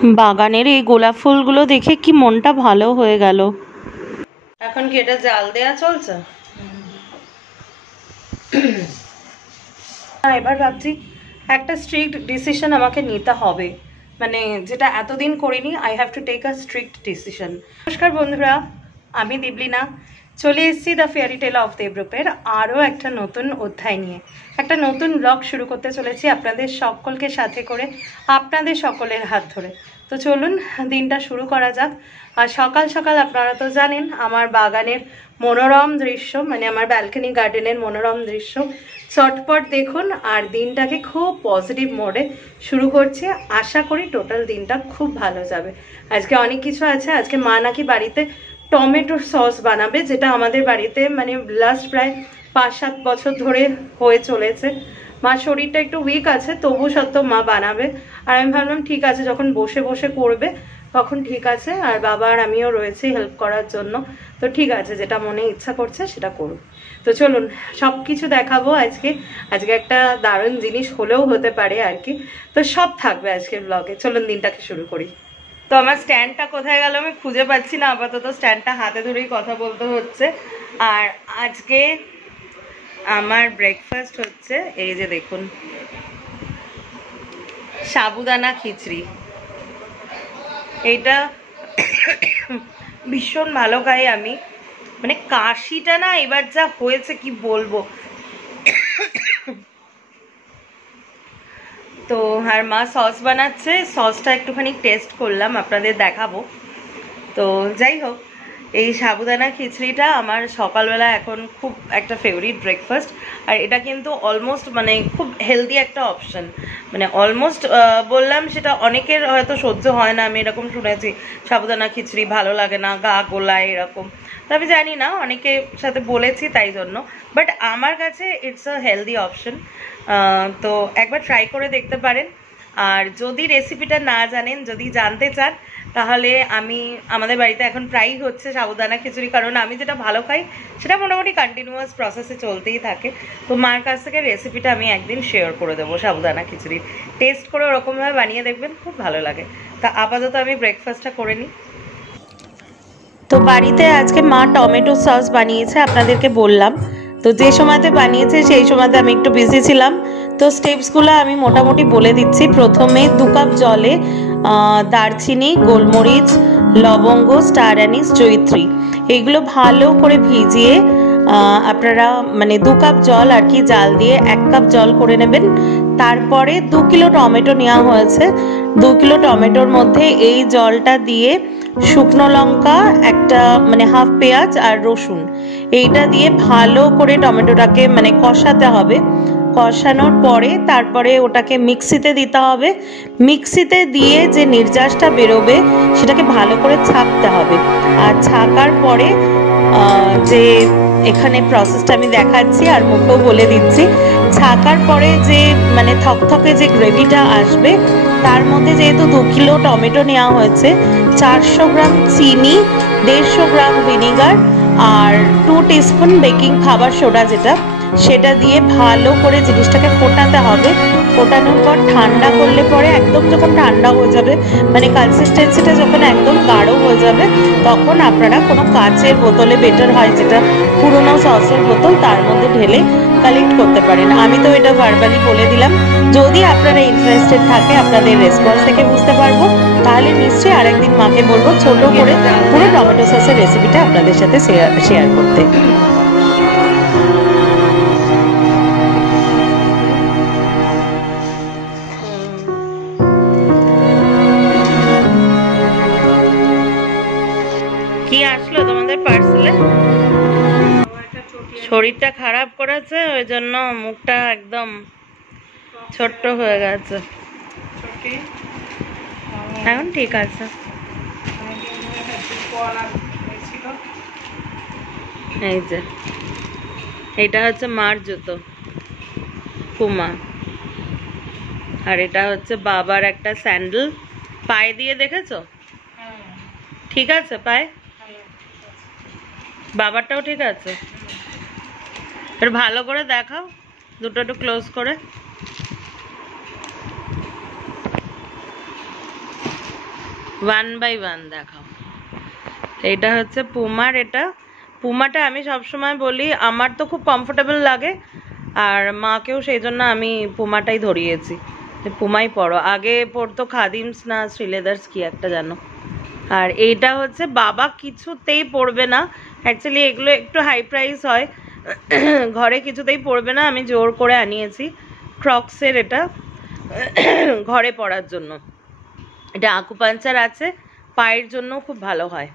বাগানের এই গোলাপ ফুলগুলো দেখে কি মনটা ভালো হয়ে গেল। এখন কি এটা জাল দেয়া চলছে? এবার ভাবছি একটা স্ট্রিক্ট ডিসিশন আমাকে নিতে হবে, মানে যেটা এতদিন করিনি। I have to take a strict decision. নমস্কার বন্ধুরা, আমি দেবলীনা চলে এসেছি দ্য ফেয়ারি টেল অফ দেবরূপের আরও একটা নতুন অধ্যায় নিয়ে। একটা নতুন ব্লগ শুরু করতে চলেছি আপনাদের সকলকে সাথে করে, আপনাদের সকলের হাত ধরে। তো চলুন দিনটা শুরু করা যাক। আর সকাল সকাল আপনারা তো জানেন আমার বাগানের মনোরম দৃশ্য, মানে আমার ব্যালকনি গার্ডেনের মনোরম দৃশ্য চটপট দেখুন। আর দিনটাকে খুব পজিটিভ মোডে শুরু করছি। আশা করি টোটাল দিনটা খুব ভালো যাবে। আজকে অনেক কিছু আছে। আজকে মা নাকি বাড়িতে টমেটো সস বানাবে, যেটা আমাদের বাড়িতে মানে লাস্ট প্রায় 5-7 বছর ধরে হয়ে চলেছে। মার শরীরটা একটু উইক আছে, তবু সত্ত্বেও মা বানাবে। আর আমি ভাবলাম ঠিক আছে, যখন বসে বসে করবে তখন ঠিক আছে। আর বাবা আর আমিও রয়েছি হেল্প করার জন্য, তো ঠিক আছে, যেটা মনে ইচ্ছা করছে সেটা করুন। তো চলুন সব কিছু দেখাবো আজকে। আজকে একটা দারুণ জিনিস হলেও হতে পারে আর কি। তো সব থাকবে আজকের ব্লগে। চলুন দিনটাকে শুরু করি। তো আমার স্ট্যান্ডটা কোথায় গেল আমি খুঁজে পাচ্ছি না, আপাতত স্ট্যান্ডটা হাতে ধরেই কথা বলতে হচ্ছে। আর আজকে আমার ব্রেকফাস্ট হচ্ছে এই যে দেখুন, সাবুদানা খিচড়ি। এইটা ভীষণ ভালো খাই আমি, মানে কাশিটা না এবার যা হয়েছে কি বলবো। তো আর মা সস বানাচ্ছে, সসটা একটুখানি টেস্ট করলাম, আপনাদের দেখাবো। তো যাই হোক, এই সাবুদানা খিচড়িটা আমার সকালবেলা এখন খুব একটা ফেভারিট ব্রেকফাস্ট। আর এটা কিন্তু অলমোস্ট মানে খুব হেলদি একটা অপশন। মানে অলমোস্ট বললাম, সেটা অনেকের হয়তো সহ্য হয় না, আমি এরকম শুনেছি সাবুদানা খিচড়ি ভালো লাগে না, গা গোলায় এরকম। তো আমি জানি না, অনেকের সাথে বলেছি তাই জন্য, বাট আমার কাছে ইটস আ হেলদি অপশন। তো একবার ট্রাই করে দেখতে পারেন। আর যদি রেসিপিটা না জানেন, যদি জানতে চান, তাহলে আমাদের বাড়িতে এখন প্রায়ই হচ্ছে সাবুদানা খিচুড়ি, কারণ আমি যেটা ভালো খাই সেটা মোটামুটি কন্টিনিউয়াস প্রসেসে চলতেই থাকে। তো মার কাছ থেকে রেসিপিটা আমি একদিন শেয়ার করে দেবো সাবুদানা খিচুড়ি। টেস্ট করে ওরকমভাবে বানিয়ে দেখবেন, খুব ভালো লাগে। তা আপাতত আমি ব্রেকফাস্টটা করে নিই। তো বাড়িতে আজকে মা টমেটো সস বানিয়েছে, আপনাদেরকে বললাম। তো যে সময়তে বানিয়েছে সেই সময়তে আমি একটু বিজি ছিলাম। তো স্টেপসগুলো আমি মোটামুটি বলে দিচ্ছি। প্রথমে 2 কাপ জলে দারচিনি, গোলমরিচ, লবঙ্গ, স্টার অ্যানিস, জয়িত্রী এইগুলো ভালো করে ভিজিয়ে আপনারা মানে 2 কাপ জল আর কি জাল দিয়ে 1 কাপ জল করে নেবেন। তারপরে 2 কিলো টমেটো নেওয়া হয়েছে। 2 কিলো টমেটোর মধ্যে এই জলটা দিয়ে শুকনো লঙ্কা একটা মানে হাফ পেঁয়াজ আর রসুন এইটা দিয়ে ভালো করে টমেটোটাকে মানে কষাতে হবে। কষানোর পরে তারপরে ওটাকে মিক্সিতে দিতে হবে। মিক্সিতে দিয়ে যে নির্যাসটা বেরোবে সেটাকে ভালো করে ছাঁকতে হবে। আর ছাকার পরে যে এখানে প্রসেসটা আমি দেখাচ্ছি আর মুখেও বলে দিচ্ছি, ছাকার পরে যে মানে থকথকে যে গ্রেভিটা আসবে, তার মধ্যে যেহেতু 2 কিলো টমেটো নেওয়া হয়েছে, 400 গ্রাম চিনি, 150 গ্রাম ভিনিগার আর 2 টিস্পুন বেকিং খাবার সোডা যেটা, সেটা দিয়ে ভালো করে জিনিসটাকে ফোটাতে হবে। ফোটানোর পর ঠান্ডা করলে পরে একদম যখন ঠান্ডা হয়ে যাবে, মানে কনসিস্টেন্সিটা যখন একদম গাঢ় হয়ে যাবে, তখন আপনারা কোনো কাচের বোতলে, বেটার হয় যেটা পুরোনো সসের বোতল, তার মধ্যে ঢেলে কালেক্ট করতে পারেন। আমি তো এটা ভার্বালি বলে দিলাম। যদি আপনারা ইন্টারেস্টেড থাকে, আপনাদের রেসপন্স থেকে বুঝতে পারবো, তাহলে নিশ্চয়ই আরেকদিন মাকে বলবো ছোট করে পুরো টমেটো সসের রেসিপিটা আপনাদের সাথে শেয়ার করতে। কি আসলো তোমাদের পার্সেলে? শরীরটা খারাপ করেছে, ওই জন্য মুখটা একদম ছোট্ট হয়ে গেছে। এখন ঠিক আছে। এই যে এটা হচ্ছে মার জুতো পুমা, আর এটা হচ্ছে বাবার একটা স্যান্ডেল। পায়ে দিয়ে দেখেছো? ঠিক আছে পায়ে? বাবারটাও ঠিক আছে? একটু ভালো করে দেখাও, দুটো একটু ক্লোজ করে। 1 বাই 1 দেখাও। এটা হচ্ছে পুমার, এটা পুমাটা আমি সবসময় বলি আমার তো খুব কমফোর্টেবল লাগে, আর মাকেও সেই জন্য আমি পুমাটাই ধরিয়েছি, পুমাই পরো। আগে পরতো খাদিমস না শ্রীলেদার্স কি একটা জানো। আর এইটা হচ্ছে বাবা কিছুতেই পরবে না, অ্যাকচুয়ালি এগুলো একটু হাই প্রাইস হয়, ঘরে কিছুতেই পরবে না, আমি জোর করে আনিয়েছি। ক্রক্সের এটা, ঘরে পরার জন্য। এটা আকুপাঞ্চার আছে, পায়ের জন্য খুব ভালো হয়।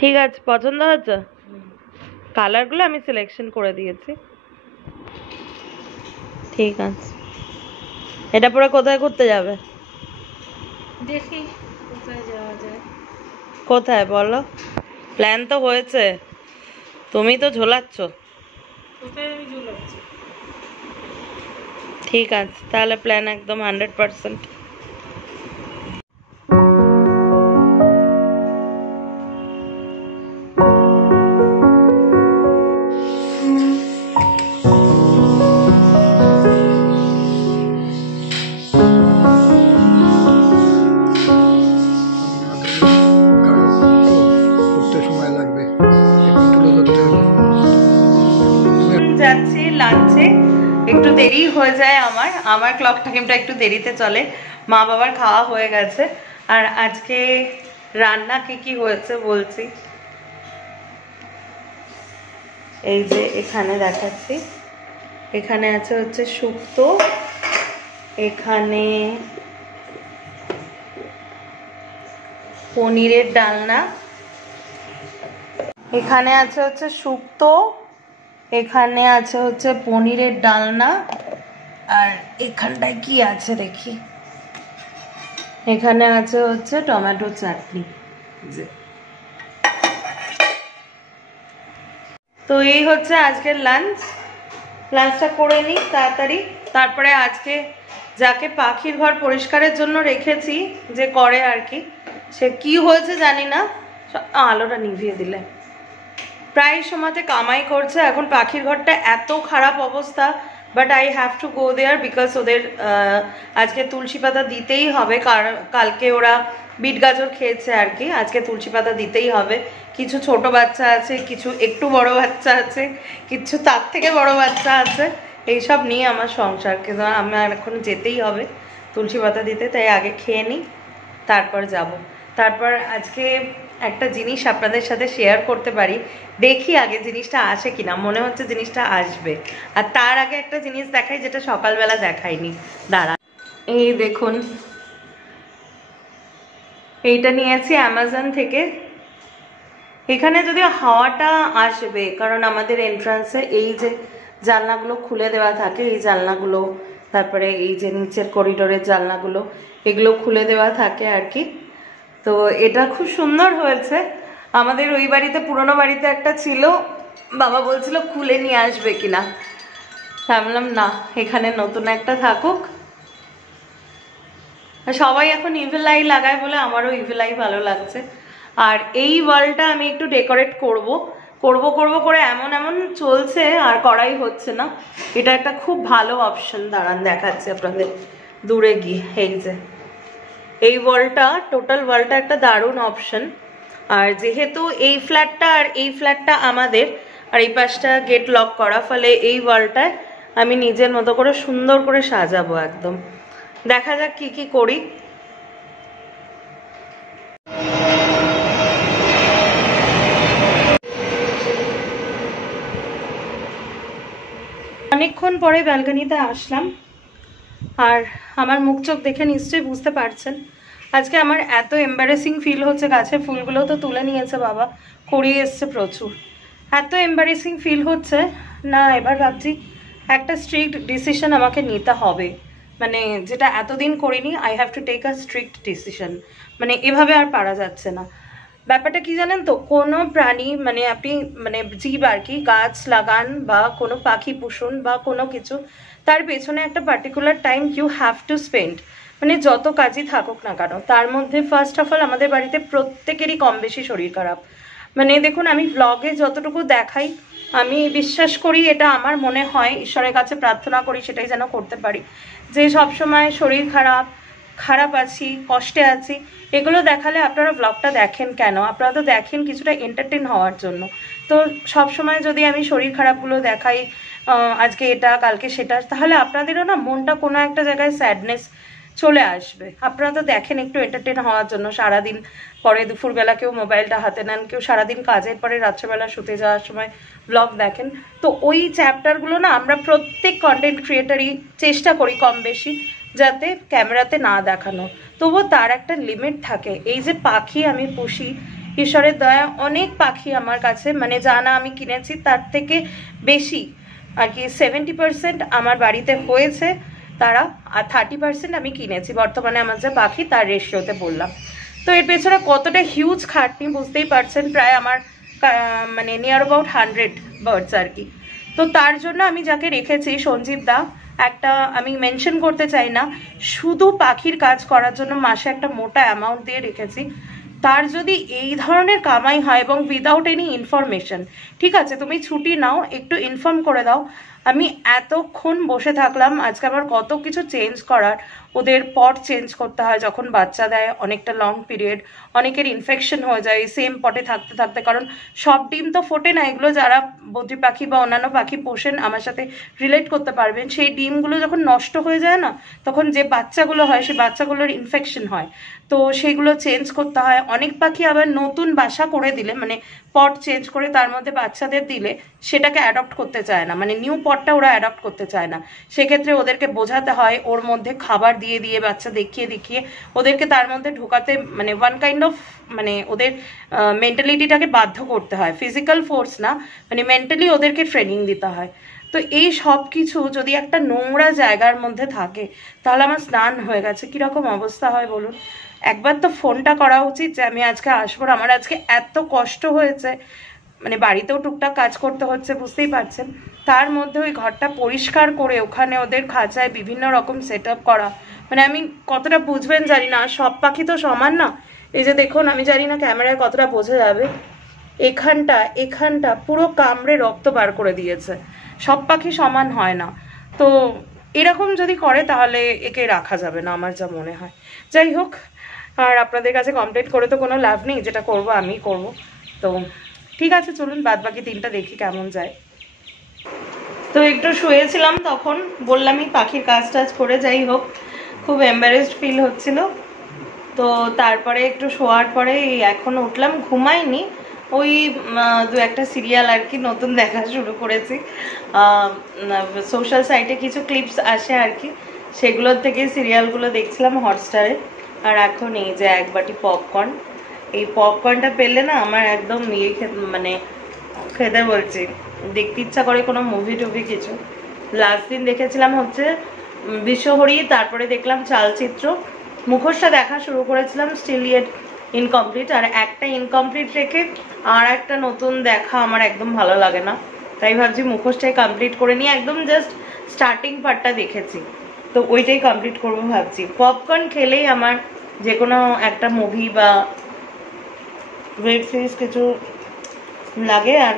ঠিক আছে, পছন্দ হচ্ছে? কালারগুলো আমি সিলেকশন করে দিয়েছি। ঠিক আছে, এটা পরে কোথায় ঘুরতে যাবে? দেখি কোথায় যাওয়া যায়। কোথায় বলো? প্ল্যান তো হয়েছে, তুমি তো ঝোলাচ্ছ। কোথায় আমি ঝুলাচ্ছি? ঠিক আছে, তাহলে প্ল্যান একদম 100%। যাচ্ছি লাঞ্চে, একটু দেরি হয়ে যায় আমার ক্লক টাইমটা একটু দেরিতে চলে। মা বাবার খাওয়া হয়ে গেছে, আর আজকে রান্না কি হয়েছে বলছি। এই যে এখানে দেখাচ্ছি, এখানে আছে হচ্ছে শুক্তো, এখানে পনিরের ডালনা, এখানে আছে হচ্ছে শুক্তো, এখানে আছে হচ্ছে পনিরের ডালনা, আর এখানটায় কি আছে দেখি, এখানে আছে হচ্ছে টমেটো চাটনি। তো এই হচ্ছে আজকের লাঞ্চটা করে নিই তাড়াতাড়ি। তারপরে আজকে যাকে পাখির ঘর পরিষ্কারের জন্য রেখেছি, যে করে আর কি, সে কি হয়েছে জানি না, আলোটা নিভিয়ে দিলে, প্রায় সময়তে কামাই করছে। এখন পাখির ঘরটা এত খারাপ অবস্থা, but I have to go there because ওদের আজকে তুলসী পাতা দিতেই হবে, কালকে ওরা বিট গাজর খেয়েছে আর কি, আজকে তুলসী পাতা দিতেই হবে। কিছু ছোট বাচ্চা আছে, কিছু একটু বড় বাচ্চা আছে, কিছু তার থেকে বড় বাচ্চা আছে, এইসব নিয়ে আমার সংসার, কিন্তু আমার এখন যেতেই হবে তুলসী পাতা দিতে, তাই আগে খেয়ে নিই তারপর যাব। তারপর আজকে একটা জিনিস আপনাদের সাথে শেয়ার করতে পারি, দেখি আগে জিনিসটা আসে কিনা, মনে হচ্ছে জিনিসটা আসবে। আর তার আগে একটা জিনিস দেখাই যেটা সকালবেলা দেখাইনি, দাঁড়া। এই দেখুন, এইটা নিয়েছি অ্যামাজন থেকে। এখানে যদিও হাওয়াটা আসবে, কারণ আমাদের এন্ট্রান্সে এই যে জানলাগুলো খুলে দেওয়া থাকে, এই জানলাগুলো, তারপরে এই যে নিচের করিডোরের জানলাগুলো, এগুলো খুলে দেওয়া থাকে আর কি। তো এটা খুব সুন্দর হয়েছে। আমাদের ওই বাড়িতে, পুরোনো বাড়িতে একটা ছিল, বাবা বলছিল খুলে নিয়ে আসবে কিনা, ভাবলাম না, এখানে নতুন একটা থাকুক। সবাই এখন ইভিল আই লাগায় বলে আমারও ইভিল আই ভালো লাগছে। আর এই ওয়ালটা আমি একটু ডেকোরেট করব করে এমন চলছে, আর করাই হচ্ছে না। এটা একটা খুব ভালো অপশন, দাঁড়ান দেখাচ্ছে আপনাদের দূরে গিয়ে। এই যে এই ওয়ালটা, টোটাল ওয়ালটা একটা দারুণ অপশন। আর যেহেতু এই ফ্ল্যাটটা আর এই ফ্ল্যাটটা আমাদের, আর এই পাশটা গেট লক করা, ফলে এই ওয়ালটায় আমি নিজের মতো করে সুন্দর করে সাজাবো একদম। দেখা যাক কি করি। অনেকক্ষণ পরে ব্যালকনিতে আসলাম, আর আমার মুখ চোখ দেখে নিশ্চয়ই বুঝতে পারছেন আজকে আমার এত এম্বারেসিং ফিল হচ্ছে। গাছের ফুলগুলো তো তুলে নিয়েছে বাবা, করিয়ে এসছে প্রচুর, এত এম্বারেসিং ফিল হচ্ছে না। এবার ভাবছি একটা স্ট্রিক্ট ডিসিশন আমাকে নিতে হবে, মানে যেটা এতদিন করিনি। I have to take a strict decision, মানে এভাবে আর পারা যাচ্ছে না। ব্যাপারটা কি জানেন তো, কোনো প্রাণী, মানে আপনি মানে জীব আর কি, গাছ লাগান বা কোনো পাখি পুষুন বা কোনো কিছু, তার পেছনে একটা particular time you have to spend. মানে যত কাজই থাকুক না কেন, তার মধ্যে ফার্স্ট অফ অল আমাদের বাড়িতে প্রত্যেকেরই কম বেশি শরীর খারাপ। মানে দেখুন, আমি ব্লগে যতটুকু দেখাই, আমি বিশ্বাস করি, এটা আমার মনে হয়, ঈশ্বরের কাছে প্রার্থনা করি সেটাই যেন করতে পারি, যে সবসময় শরীর খারাপ আছি, কষ্টে আছি, এগুলো দেখালে আপনারা ব্লগটা দেখেন কেন? আপনারা তো দেখেন কিছুটা এন্টারটেন হওয়ার জন্য। তো সবসময় যদি আমি শরীর খারাপগুলো দেখাই, আজকে এটা কালকে সেটা, তাহলে আপনাদেরও না মনটা কোনো একটা জায়গায় স্যাডনেস চলে আসবে। আপনারা তো দেখেন একটু এন্টারটেন হওয়ার জন্য, সারাদিন পরে দুপুরবেলা কেউ মোবাইলটা হাতে নেন, কেউ সারাদিন কাজের পরে রাত্রেবেলা শুতে যাওয়ার সময় ব্লগ দেখেন। তো ওই চ্যাপ্টারগুলো না আমরা প্রত্যেক কন্টেন্ট ক্রিয়েটারই চেষ্টা করি কম বেশি যাতে ক্যামেরাতে না দেখানো, তবুও তার একটা লিমিট থাকে। এই যে পাখি আমি পুষি, ঈশ্বরের দয়া অনেক পাখি আমার কাছে, মানে যা না আমি কিনেছি তার থেকে বেশি আর কি 70% আমার বাড়িতে হয়েছে তারা, আর 30% আমি কিনেছি। বর্তমানে আমার যে পাখি তার রেশিওতে বললাম। তো এর পেছনে কতটা হিউজ খাটনি বুঝতেই পারছেন। প্রায় আমার মানে নিয়ার অ্যাবাউট 100 বার্ডস আর কি। তো তার জন্য আমি যাকে রেখেছি সঞ্জীব দা, একটা আমি মেনশন করতে চাই না, শুধু পাখির কাজ করার জন্য মাসে একটা মোটা অ্যামাউন্ট দিয়ে রেখেছি। তার যদি এই ধরনের কামাই হয় এবং উইদাউট এনি ইনফরমেশন, ঠিক আছে তুমি ছুটি নাও, একটু ইনফর্ম করে দাও, আমি এতক্ষণ বসে থাকলাম, আজকে আমার কত কিছু চেঞ্জ করার, ওদের পট চেঞ্জ করতে হয় যখন বাচ্চা দেয়, অনেকটা লং পিরিয়ড, অনেকের ইনফেকশন হয়ে যায় সেম পটে থাকতে থাকতে, কারণ সব ডিম তো ফোটে না। এগুলো যারা বদ্রি পাখি বা অন্যান্য পাখি পোষেন আমার সাথে রিলেট করতে পারবেন, সেই ডিমগুলো যখন নষ্ট হয়ে যায় না, তখন যে বাচ্চাগুলো হয় সেই বাচ্চাগুলোর ইনফেকশন হয়, তো সেগুলো চেঞ্জ করতে হয়। অনেক পাখি আবার নতুন বাসা করে দিলে, মানে পট চেঞ্জ করে তার মধ্যে বাচ্চাদের দিলে সেটাকে অ্যাডপ্ট করতে চায় না, মানে নিউ পটটা ওরা অ্যাডপ্ট করতে চায় না। সেক্ষেত্রে ওদেরকে বোঝাতে হয়, ওর মধ্যে খাবার দিয়ে দিয়ে বাচ্চা দেখিয়ে দেখিয়ে ওদেরকে তার মধ্যে ঢোকাতে, মানে ওয়ান কাইন্ড অফ মানে ওদের মেন্টালিটিটাকে বাধ্য করতে হয়, ফিজিক্যাল ফোর্স না, মানে মেন্টালি ওদেরকে ট্রেনিং দিতে হয়। তো এই সব কিছু যদি একটা নোংরা জায়গার মধ্যে থাকে, তাহলে আমার স্নান হয়ে গেছে কীরকম অবস্থা হয় বলুন। একবার তো ফোনটা করা উচিত যে আমি আজকে আসবো, আমার আজকে এত কষ্ট হয়েছে, মানে বাড়িতেও টুকটাক কাজ করতে হচ্ছে বুঝতেই পারছেন, তার মধ্যে ওই ঘরটা পরিষ্কার করে ওখানে ওদের খাঁচায় বিভিন্ন রকম সেট আপ করা, মানে আমি কতটা বুঝবেন জানি না, সব পাখি তো সমান না। এই যে দেখুন, আমি জানি না ক্যামেরায় কতটা বোঝা যাবে, এখানটা পুরো কামড়ে রক্ত বার করে দিয়েছে। সব পাখি সমান হয় না, তো এরকম যদি করে তাহলে একে রাখা যাবে না আমার যা মনে হয়। যাই হোক, আর আপনাদের কাছে কমপ্লেন করে তো কোনো লাভ নেই, যেটা করব আমি করব। তো ঠিক আছে, চলুন বাদ বাকি দিনটা দেখি কেমন যায়। তো একটু শুয়েছিলাম, তখন বললামই পাখির কাজ টাজ করে, যাই হোক খুব এম্বারেসড ফিল হচ্ছিল। তো তারপরে একটু শোয়ার পরে এখন উঠলাম, ঘুমাইনি, ওই দু একটা সিরিয়াল আর কি নতুন দেখা শুরু করেছি, সোশ্যাল সাইটে কিছু ক্লিপস আসে আর কি, সেগুলোর থেকে সিরিয়ালগুলো দেখছিলাম হটস্টারে। আর এখন এই যে এক বাটি পপকর্ন, এই পপকর্নটা পেলে না আমার একদম মানে খেতে বলছি, দেখতে ইচ্ছা করে কোনো মুভি টুভি কিছু। লাস্ট দিন দেখেছিলাম হচ্ছে বিশ্বহরি, তারপরে দেখলাম চালচিত্র, মুখোশটা দেখা শুরু করেছিলাম, স্টিল ইয়েট ইনকমপ্লিট, আর একটা ইনকমপ্লিট রেখে আর একটা নতুন দেখা আমার একদম ভালো লাগে না, তাই ভাবছি মুখোশটাই কমপ্লিট করে নিয়ে, একদম জাস্ট স্টার্টিং পার্টটা দেখেছি তো ওইটাই কমপ্লিট করবো ভাবছি। পপকর্ন খেলেই আমার যে কোনো একটা মুভি বা ওয়েব সিরিজ কিছু লাগে, আর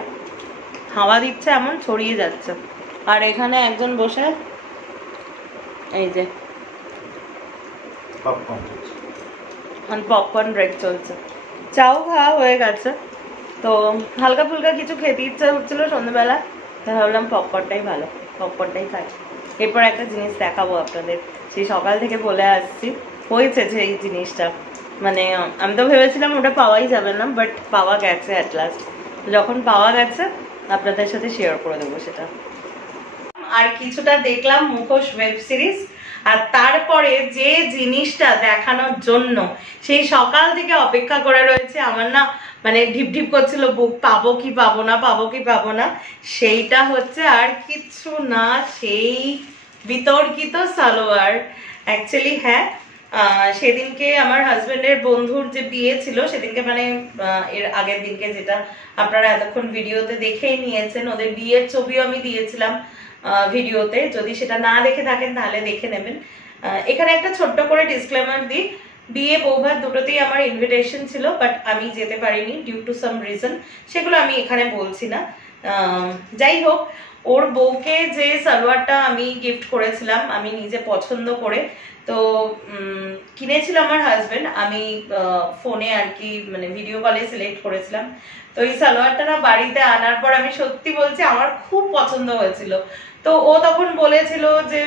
হাওয়া দিচ্ছে এমন ছড়িয়ে যাচ্ছে। আর এখানে একজন বসে এই যে পপকর্ন ব্রেক চলছে, চাও খাওয়া হয়ে গেছে, তো হালকা ফুলকা কিছু খেতে ইচ্ছা হচ্ছিল সন্ধ্যেবেলা, তাই ভাবলাম পপকর্নটাই ভালো, পপকর্নটাই খাই। এরপর একটা জিনিস দেখাবো আপনাদের, সেই সকাল থেকে বলে আসছি, হয়েছে যে এই জিনিসটা, মানে আমি তো ভেবেছিলাম ওটা পাওয়াই যাবে না, বাট পাওয়া গেছে অ্যাট লাস্ট। যখন পাওয়া গেছে আপনাদের সাথে শেয়ার করে দেবো সেটা। আর কিছুটা দেখলাম মুখোশ ওয়েব সিরিজ, আর তারপরে যে জিনিসটা দেখানোর জন্য সেই সকাল থেকে অপেক্ষা করে রয়েছে আমার, না মানে ঢিপ ঢিপ করছিল বুক, পাবো কি পাবো না, পাবো কি পাবো না, সেইটা হচ্ছে আর কিছু না, সেই বিতর্কিত সালোয়ার। অ্যাকচুয়ালি হ্যাঁ, সেদিনকে আমার হাজবেন্ডের বন্ধুর যে বিয়ে ছিল সেদিনকে, মানে এর আগের দিনকে, যেটা আপনারা এতক্ষণ ভিডিওতে দেখেই নিয়েছেন, ওদের বিয়ের ছবিও আমি দিয়েছিলাম ভিডিওতে, যদি সেটা না দেখে থাকেন তাহলে দেখে নেবেন। এখানে একটা ছোট্ট করে ডিসক্লেমার দিই, বিয়ে বৌভাত দুটোতেই আমার ইনভিটেশন ছিল, বাট আমি যেতে পারিনি ডিউ টু সাম রিজন, সেগুলো আমি এখানে বলছি না। যাই হোক, ওর বউকে যে সালোয়ারটা আমি গিফট করেছিলাম আমি নিজে পছন্দ করে, তো কিনেছিল আমার হাজবেন্ড, আমি ফোনে আর কি মানে ভিডিও কলে সিলেক্ট করেছিলাম। তো এই সালোয়ারটা না বাড়িতে আনার পর আমি সত্যি বলছি আমার খুব পছন্দ হয়েছিল। তো ও তখন বলেছিল যে,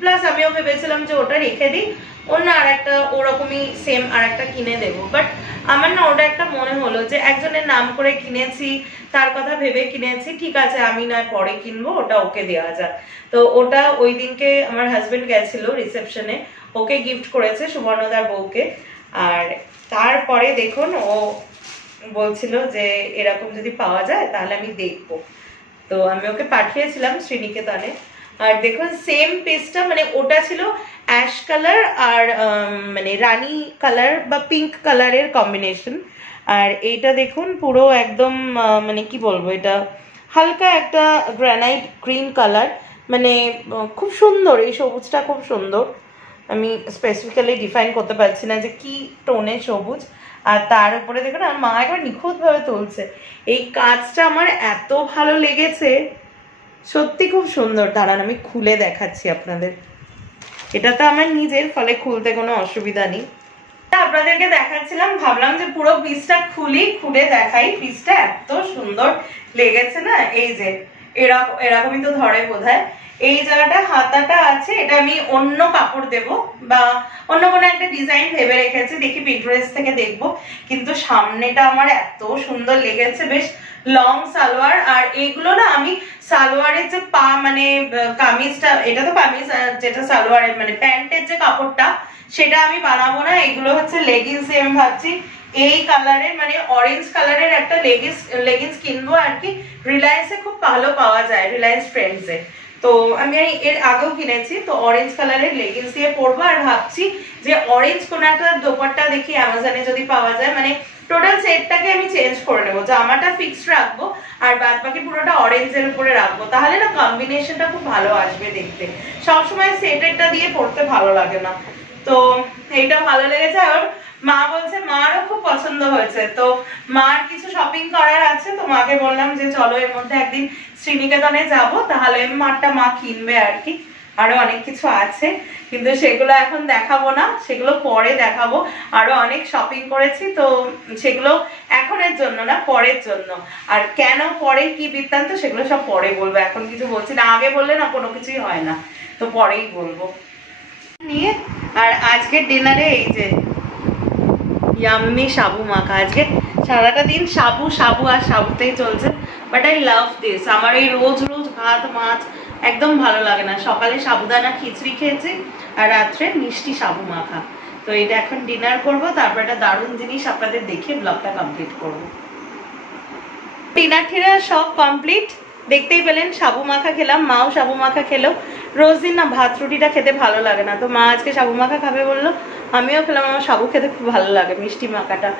প্লাস আমিও ভেবেছিলাম যে ওটা রেখে দিই, ওর না আর একটা ওরকমই সেম আর একটা কিনে দেবো। বাট আমার না ওটা একটা মনে হলো যে একজনের নাম করে কিনেছি, তার কথা ভেবে কিনেছি, ঠিক আছে আমি নয় পরে কিনবো, ওটা ওকে দেওয়া যাক। তো ওটা ওই দিনকে আমার হাজবেন্ড গেছিল রিসেপশনে, ওকে গিফট করেছে সুবর্ণদার বউকে। আর তারপরে দেখুন ও বলছিল যে এরকম যদি পাওয়া যায় তাহলে আমি দেখবো। তো আমি ওকে পাঠিয়েছিলাম শ্রীনিকেতনে। আর দেখুন সেম পিসটা মানে ওটা ছিল অ্যাশ কালার আর মানে রানী কালার বা পিঙ্ক কালারের কম্বিনেশন। আর এইটা দেখুন পুরো একদম মানে কি বলবো, এটা হালকা একটা গ্রানাইট গ্রিন কালার, মানে খুব সুন্দর, এই সবুজটা খুব সুন্দর। আমি স্পেসিফিক্যালি ডিফাইন করতে পারছি না যে কি টোনের সবুজ। আর তার উপরে দেখুন আমার মা একবার নিখুঁতভাবে তুলছে। এই কাজটা আমার এত ভালো লেগেছে, সত্যি খুব সুন্দর। দাঁড়ান আমি খুলে দেখাচ্ছি আপনাদের। এটা তো আমার নিজের, ফলে খুলতে কোনো অসুবিধা নেই। আপনাদেরকে দেখাচ্ছিলাম, ভাবলাম যে পুরো পিসটা খুলে দেখাই। পিসটা এত সুন্দর লেগেছে না, এই যে এরকমই তো ধরে বোধহয়। এই জায়গাটা হাতাটা আছে, এটা আমি অন্য কাপড় দেব বা অন্য কোনো একটা ডিজাইন ভেবে রেখেছি, দেখি পিন্টারেস্ট থেকে দেখবো। কিন্তু সামনেটা আমার এত সুন্দর লেগেছে, বেশ লং সালোয়ার। আর এগুলো না আমি সালোয়ারের যে পা মানে কামিজটা, এটা তো কামিজ, যেটা সালোয়ারের মানে প্যান্টের যে কাপড়টা সেটা আমি বানাবো না। এগুলো হচ্ছে লেগিংস, আমি ভাবছি এই কালারের মানে অরেঞ্জ কালারের একটা লেগিংস কিনবো আর কি। রিলায়েন্সে খুব ভালো পাওয়া যায়, রিলায়েন্স ট্রেন্ডসে। তো আমি এর আগেও কিনেছি, তো অরেঞ্জ কালারের লেগিংস দিয়ে পরবো। আর ভাবছি যে অরেঞ্জ কোন একটা দোপাট্টা দেখি অ্যামাজনে যদি পাওয়া যায়, মানে টোটাল সেটটাকে আমি চেঞ্জ করে নেবো, জামাটা ফিক্সড রাখবো আর বাদ বাকি পুরোটা অরেঞ্জের উপরে রাখবো, তাহলে না কম্বিনেশনটা খুব ভালো আসবে দেখতে। সবসময় সেটেরটা দিয়ে পরতে ভালো লাগে না। তো এইটা ভালো লেগেছে। আর মা বলছে মারও খুব পছন্দ হয়েছে, তো মার কিছু শপিং করার আছে। তো মাকে বললাম যে চলো এর মধ্যে একদিন শ্রীনিকেতনে যাব, তাহলে মারটা মা কিনবে আর কি। আরো অনেক কিছু আছে, কিন্তু সেগুলো এখন দেখাবো না, সেগুলো পরে দেখাবো। আরো অনেক শপিং করেছি, তো সেগুলো এখনের জন্য না, পরের জন্য। আর কেন পরে কি বৃত্তান্ত সেগুলো সব পরে বলবো, এখন কিছু বলছি না। আগে বললে না কোনো কিছুই হয় না, তো পরেই বলবো নিয়ে। আর আজকের ডিনারে এই যে ইয়াম্মি সাবু মাখা, আজকে সারাটা দিন সাবু সাবু আর সাবুতেই চলছে। But I love this. আমার এই রোজ রোজ ভাত মাছ একদম ভালো লাগে না। সকালে সাবুদানা খিচড়ি খেয়েছি আর রাত্রে মিষ্টি সাবু মাখা। তো এটা এখন ডিনার করব, তারপর একটা দারুণ জিনিস আপনাদের দেখে ব্লগটা কমপ্লিট করব। ডিনার ঠিরা সব কমপ্লিট, দেখতেই পেলেন সাবু মাখা খেলাম, মাও সাবু মাখা খেলো। রোজ দিন না ভাত রুটিটা খেতে ভালো লাগে না, তো মা আজকে সাবু মাখা খাবে বললো, আমিও খেলাম। আমার সাবু খেতে খুব ভালো লাগে, মিষ্টি মাখাটা।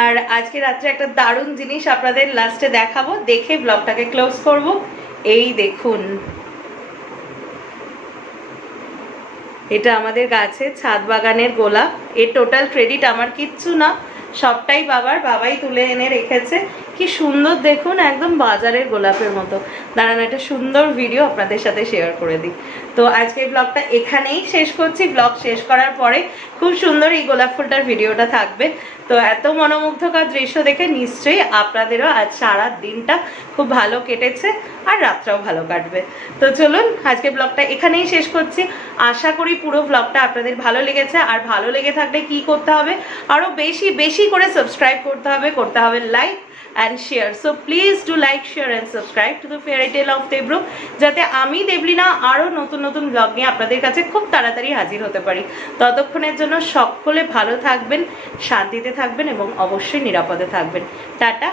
আর আজকে রাত্রে একটা দারুণ জিনিস আপনাদের লাস্টে দেখাবো, দেখে ব্লগটাকে ক্লোজ করব। এই দেখুন, এটা আমাদের গাছে ছাদ বাগানের গোলাপ। এর টোটাল ক্রেডিট আমার কিচ্ছু না, সবটাই বাবাই তুলে এনে রেখেছে। কি সুন্দর দেখুন, একদম বাজারের গোলাপের মতো। দাঁড়ান একটা সুন্দর ভিডিও আপনাদের সাথে শেয়ার করে দিই। তো আজকে ব্লগটা এখানেই শেষ করছি। ব্লগ শেষ করার পরে খুব সুন্দর এই গোলাপ ফুলটার ভিডিওটা থাকবে। তো এত মনোমুগ্ধকর দৃশ্য দেখে নিশ্চয়ই আপনাদেরও আজ সারা দিনটা খুব ভালো কেটেছে আর রাতটাও ভালো কাটবে। তো চলুন আজকে ব্লগটা এখানেই শেষ করছি। আশা করি পুরো ব্লগটা আপনাদের ভালো লেগেছে। আর ভালো লেগে থাকলে কি করতে হবে, আরো বেশি বেশি করে সাবস্ক্রাইব করতে হবে like and share. So please do like, share and subscribe to the Fairy Tale of Debru, যাতে আমি দেবলিনা আরো নতুন নতুন ব্লগ নিয়ে আপনাদের কাছে খুব তাড়াতাড়ি হাজির হতে পারি। ততক্ষণের জন্য সকলে ভালো থাকবেন, শান্তিতে থাকবেন এবং অবশ্যই নিরাপদে থাকবেন। টাটা।